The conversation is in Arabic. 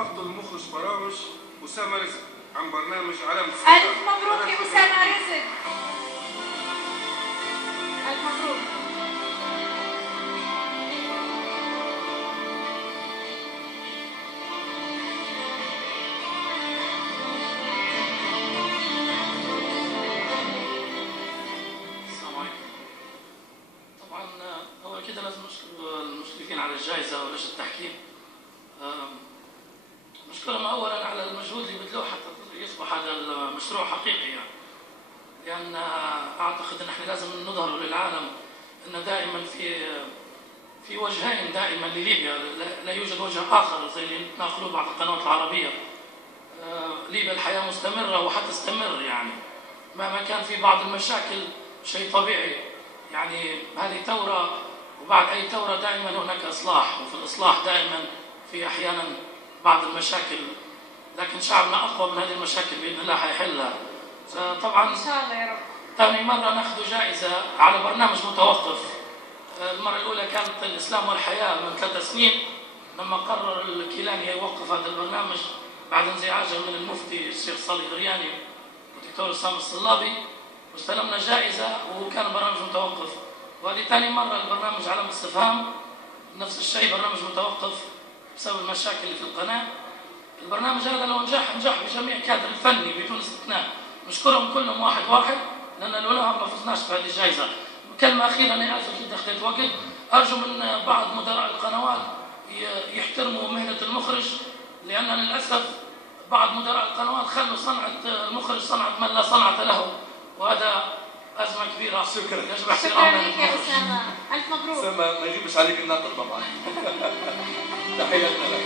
أفضل مخرج برامج أسامة رزق عن برنامج علامة السلام. ألف مبروك يا أسامة رزق. ألف مبروك. السلام عليكم. طبعا أول كده لازم نشكر المشرفين على الجائزة ولجنة التحكيم. نشكرهم اولا على المجهود اللي بذلوه حتى يصبح هذا المشروع حقيقي يعني. لان اعتقد ان احنا لازم نظهر للعالم ان دائما في وجهين دائما لليبيا، لا يوجد وجه اخر زي اللي ناقلوه بعض القنوات العربيه. ليبيا الحياه مستمره وحتستمر يعني مهما كان في بعض المشاكل، شيء طبيعي يعني. هذه ثوره وبعد اي ثوره دائما هناك اصلاح، وفي الاصلاح دائما في احيانا بعض المشاكل، لكن شعبنا اقوى من هذه المشاكل باذن الله حيحلها. طبعا ان شاء الله يا رب. ثاني مره ناخذ جائزه على برنامج متوقف. المره الاولى كانت الاسلام والحياه من 3 سنين لما قرر الكيلاني يوقف هذا البرنامج بعد انزعاجه من المفتي الشيخ صالح الغرياني والدكتور اسامه الصلابي، واستلمنا جائزه وكان برنامج متوقف. وهذه ثاني مره البرنامج علامه استفهام نفس الشيء، برنامج متوقف بسبب المشاكل اللي في القناه. البرنامج هذا لو نجح بجميع كادر الفني بدون استثناء. نشكرهم كلهم واحد واحد، لان لولاهم ما فزناش في هذه الجائزه. كلمه اخيره، انا اسف جدا اخذت وقت. ارجو من بعض مدراء القنوات يحترموا مهنه المخرج، لان للاسف بعض مدراء القنوات خلوا صنعه المخرج صنعه من لا صنعه له، وهذا ازمه كبيره. شكرا. يجب احترام شكرا لك يا اسامه. الف مبروك. اسامه ما يجيبش عليك النقد طبعا. تحياتنا لك.